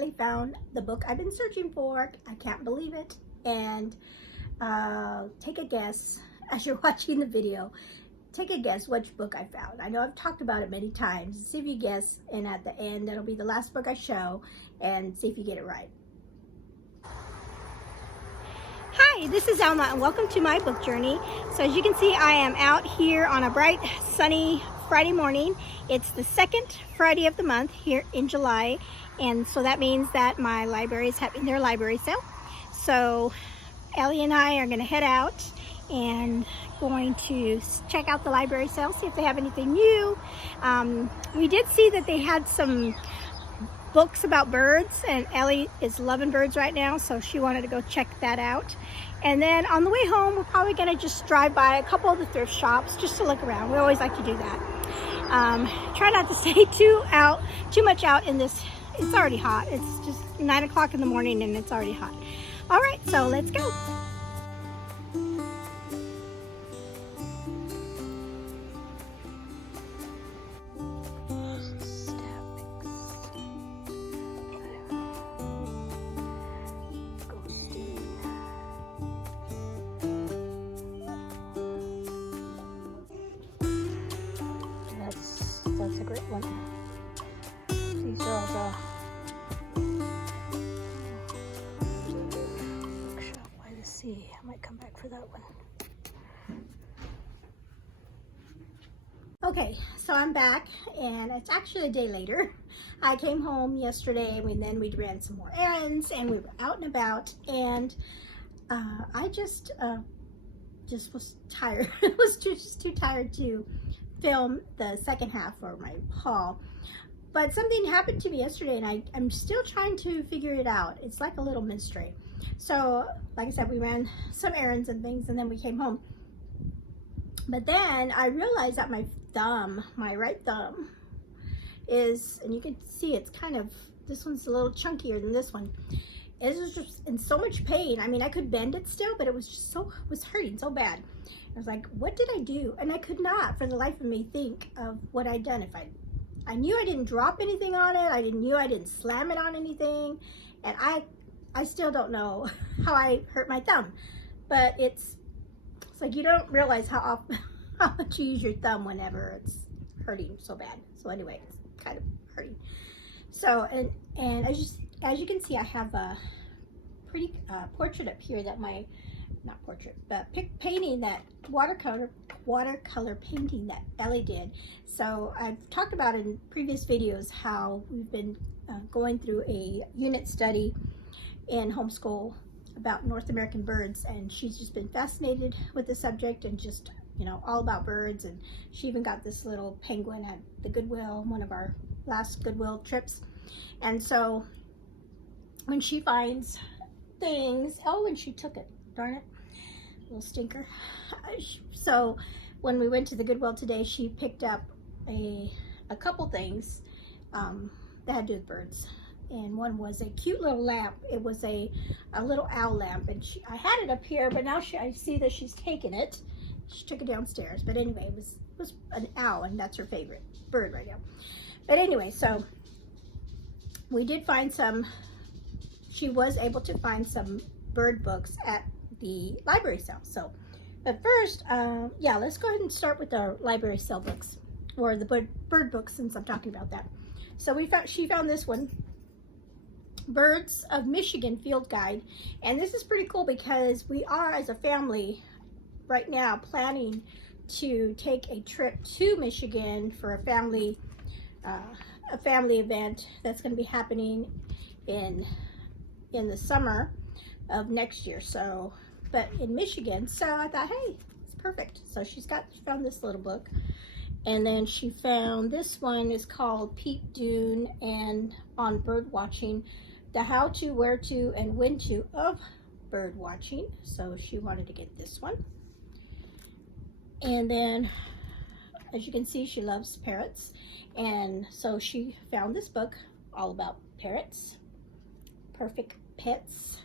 finally found the book I've been searching for. I can't believe it. And take a guess as you're watching the video. Take a guess which book I found. I know I've talked about it many times. See if you guess, and at the end, that'll be the last book I show, and see if you get it right. Hi, this is Alma, and welcome to my book journey. So as you can see, I am out here on a bright, sunny Friday morning. It's the second Friday of the month here in July, and so that means that my library is having their library sale. So Ellie and I are going to head out and going to check out the library sale, see if they have anything new. We did see that they had some books about birds, and Ellie is loving birds right now, so she wanted to go check that out. And then on the way home, we're probably going to just drive by a couple of the thrift shops just to look around. We always like to do that. Try not to stay too much out in this. It's already hot. It's just 9 o'clock in the morning and it's already hot. All right, so let's go. That's a great one. These are all the bookshop by the sea. I might come back for that one. Okay, so I'm back, and it's actually a day later. I came home yesterday, and then we ran some more errands, and we were out and about, and I just was tired. I was just too tired to film the second half for my haul. But something happened to me yesterday, and I'm still trying to figure it out. It's like a little mystery. So, like I said, we ran some errands and things, and then we came home. But then I realized that my thumb, my right thumb, is, and you can see it's kind of, this one's a little chunkier than this one. It was just in so much pain. I mean, I could bend it still, but it was just so, it was hurting so bad. I was like, what did I do? And I could not, for the life of me, think of what I'd done. If I knew I didn't drop anything on it. I knew I didn't slam it on anything. And I still don't know how I hurt my thumb. But it's like you don't realize how much you use your thumb whenever it's hurting so bad. So anyway, it's kind of hurting. So, and as you can see, I have a pretty portrait up here that not portrait, but painting, that watercolor painting that Ellie did. So I've talked about in previous videos how we've been going through a unit study in homeschool about North American birds, and she's just been fascinated with the subject and just, you know, all about birds. And she even got this little penguin at the Goodwill, one of our last Goodwill trips. And so when she finds things, oh, and she took it, darn it, little stinker. So when we went to the Goodwill today, she picked up a couple things that had to do with birds, and one was a cute little lamp. It was a little owl lamp, and I had it up here, but now I see that she's taken it. She took it downstairs, but anyway, it was an owl, and that's her favorite bird right now. But anyway, so we did find some. She was able to find some bird books at the library sale. So, but first, yeah, let's go ahead and start with our library sale books, or the bird books, since I'm talking about that. So she found this one, Birds of Michigan Field Guide, and this is pretty cool because we are, as a family, right now planning to take a trip to Michigan for a family event that's going to be happening in the summer of next year. So, but in Michigan. So I thought, hey, it's perfect. So she found this little book, and then she found this one is called Pete Dune and on bird watching, the how to, where to, and when to of bird watching. So she wanted to get this one. And then, as you can see, she loves parrots, and so she found this book all about parrots, Perfect Pets.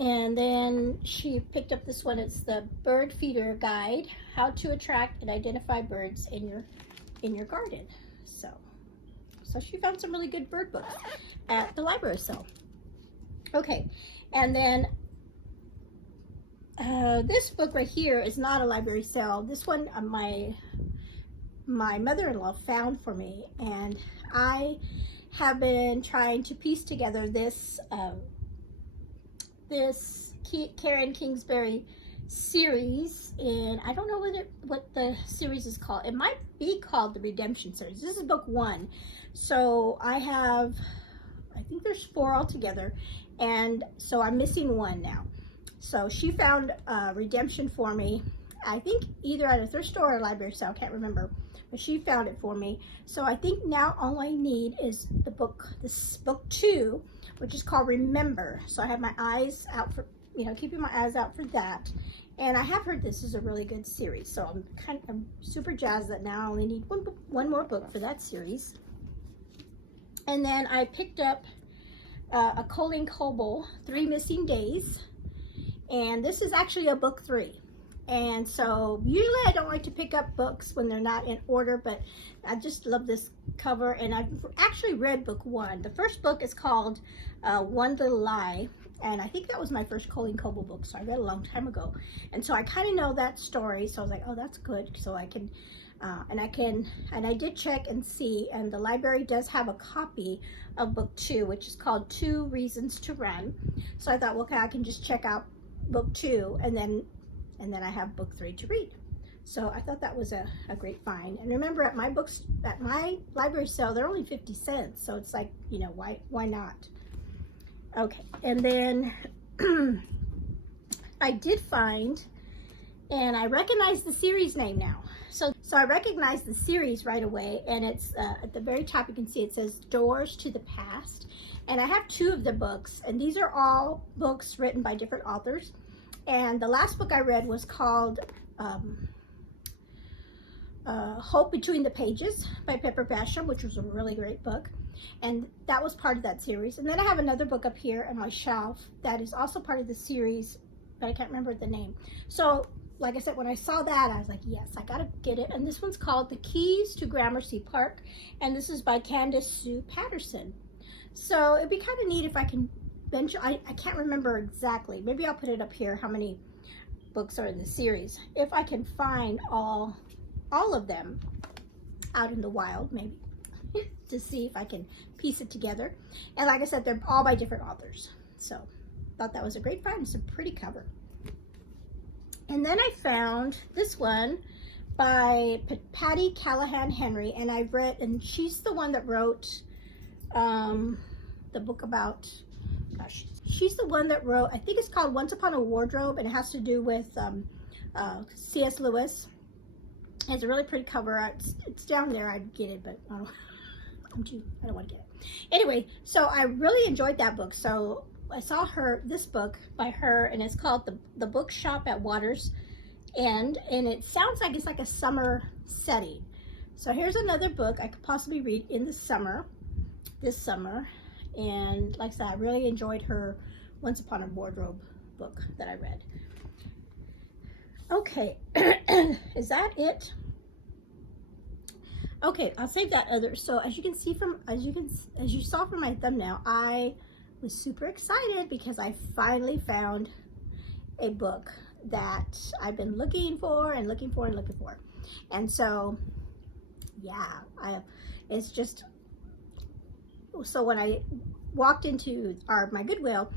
And then she picked up this one. It's the Bird Feeder Guide, How to Attract and Identify Birds in Your Garden. So So she found some really good bird books at the library sale. Okay, and then this book right here is not a library sale. This one my mother-in-law found for me, and I have been trying to piece together this Karen Kingsbury series, and I don't know what the series is called. It might be called the Redemption series. This is book 1. So I think there's 4 altogether, and so I'm missing 1 now. So she found Redemption for me, I think either at a thrift store or a library sale, I can't remember, but she found it for me. So I think now all I need is this book 2, which is called Remember. So I have my eyes out for, keeping my eyes out for that. And I have heard this is a really good series, so I'm super jazzed that now I only need one more book for that series. And then I picked up a Colleen Coble, 3 Missing Days, and this is actually a book 3. And so usually I don't like to pick up books when they're not in order, but I just love this cover, and I've actually read book 1. The first book is called One Little Lie, and I think that was my first Colleen Coble book, so I read it a long time ago. And so I kind of know that story, so I was like, oh, that's good. So I can, and I did check and see, and the library does have a copy of book 2, which is called 2 Reasons to Run. So I thought, well, okay, I can just check out book 2, and then I have book 3 to read. So I thought that was a great find. And remember, at my library sale, they're only 50 cents. So it's like, why not? Okay, and then I did find, and I recognize the series name now. So I recognize the series right away, and it's at the very top, you can see it says Doors to the Past. And I have 2 of the books, and these are all books written by different authors. And the last book I read was called Hope Between the Pages by Pepper Basham, which was a really great book. And that was part of that series. And then I have another book up here on my shelf that is also part of the series, but I can't remember the name. So, like I said, when I saw that, I was like, yes, I gotta get it. And this one's called The Keys to Gramercy Park, and this is by Candace Sue Patterson. So it'd be kind of neat if I can I can't remember exactly. Maybe I'll put it up here, how many books are in the series. If I can find all of them out in the wild, maybe, to see if I can piece it together. And like I said, they're all by different authors. So thought that was a great find. It's a pretty cover. And then I found this one by Patty Callahan Henry, and I've read, and she's the one that wrote the book about, gosh, she's the one that wrote, I think it's called Once Upon a Wardrobe, and it has to do with C.S. Lewis. It's a really pretty cover. It's down there. I'd get it, but I don't want to get it. Anyway, so I really enjoyed that book. So I saw this book by her, and it's called The Bookshop at Water's End, and it sounds like it's like a summer setting. So here's another book I could possibly read in the summer, this summer. And like I said, I really enjoyed her Once Upon a Wardrobe book that I read. Okay, is that it? Okay, I'll save that other. So as you saw from my thumbnail, I was super excited because I finally found a book that I've been looking for and looking for and looking for. And so, yeah, it's just, so when I walked into my Goodwill,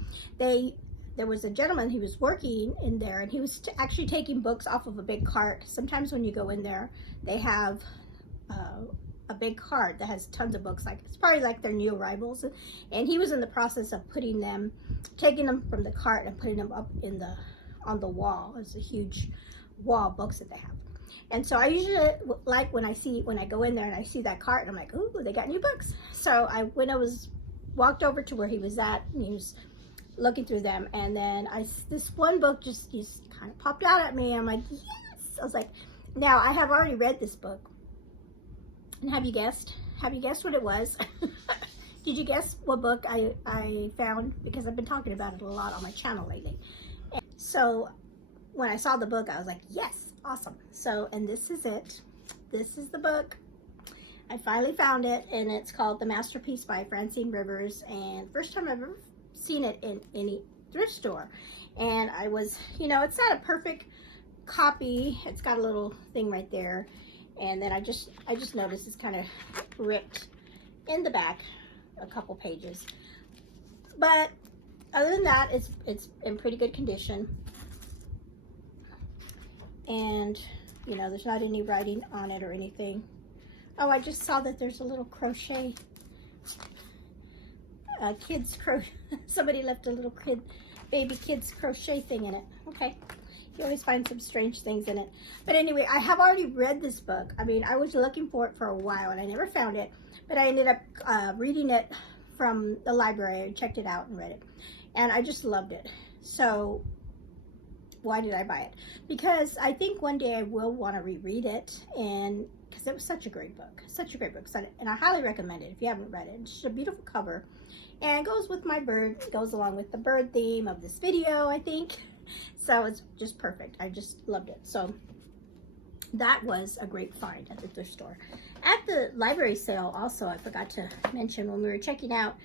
there was a gentleman who was working in there, and he was actually taking books off of a big cart. Sometimes when you go in there, they have a big cart that has tons of books. Like, it's probably like their new arrivals, and he was in the process of taking them from the cart and putting them up on the wall. It's a huge wall of books that they have. And so I usually like when I go in there and I see that cart, and I'm like, ooh, they got new books. So walked over to where he was at, and he was looking through them, and then this one book just kind of popped out at me. I'm like, yes! I was like, now I have already read this book, and have you guessed what it was? Did you guess what book I found? Because I've been talking about it a lot on my channel lately. And so when I saw the book, I was like, yes, awesome. So, and this is it. This is the book. I finally found it, and it's called The Masterpiece by Francine Rivers, and first time I've ever seen it in any thrift store. And I was, you know, it's not a perfect copy. It's got a little thing right there, and then I just noticed it's kind of ripped in the back a couple pages, but other than that, it's in pretty good condition. And you know, there's not any writing on it or anything. Oh, I just saw that there's a little crochet, kids crochet. Somebody left a little baby kids crochet thing in it. Okay, you always find some strange things in it. But anyway, I have already read this book. I mean, I was looking for it for a while and I never found it, but I ended up reading it from the library. I checked it out and read it, and I just loved it. So why did I buy it? Because I think one day I will want to reread it, and because it was such a great book, and I highly recommend it if you haven't read it. It's just a beautiful cover, and it goes with my bird. It goes along with the bird theme of this video, I think. So it's just perfect. I just loved it. So that was a great find at the thrift store. At the library sale also, I forgot to mention when we were checking out,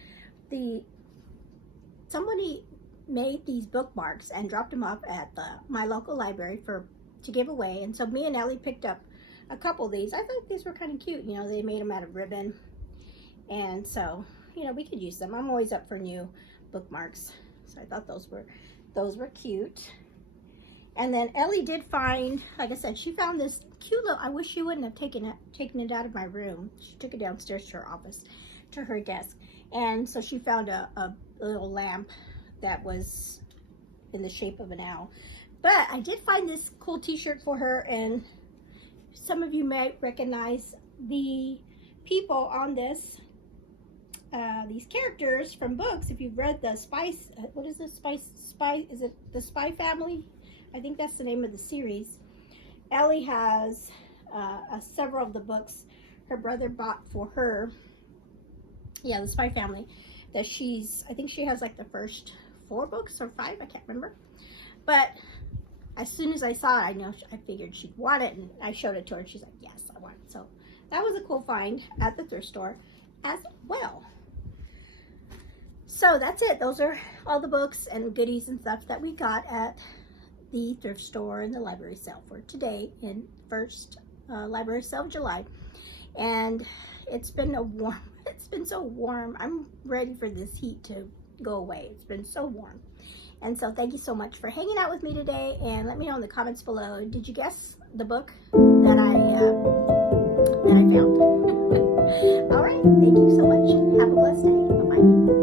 somebody made these bookmarks and dropped them off at my local library to give away. And so me and Ellie picked up a couple of these. I thought these were kind of cute. You know, they made them out of ribbon, and so, you know, we could use them. I'm always up for new bookmarks, so I thought those were cute. And then Ellie did find, like I said, she found this cute little, I wish she wouldn't have taken it out of my room. She took it downstairs to her office, to her desk. And so she found a little lamp that was in the shape of an owl. But I did find this cool t-shirt for her, and some of you may recognize the people on this, these characters from books. If you've read the Spice, what is this, is it the Spy Family? I think that's the name of the series. Ellie has several of the books her brother bought for her. Yeah, the Spy Family. That I think she has like the first 4 books or 5, I can't remember. But as soon as I saw it, I figured she'd want it, and I showed it to her, and she's like, yes, I want it. So that was a cool find at the thrift store as well. So that's it. Those are all the books and goodies and stuff that we got at the thrift store and the library sale for today, in first library sale of July. And it's been so warm. I'm ready for this heat to go away. It's been so warm. And so thank you so much for hanging out with me today, and let me know in the comments below, did you guess the book that I found? All right, thank you so much. Have a blessed day. Bye-bye.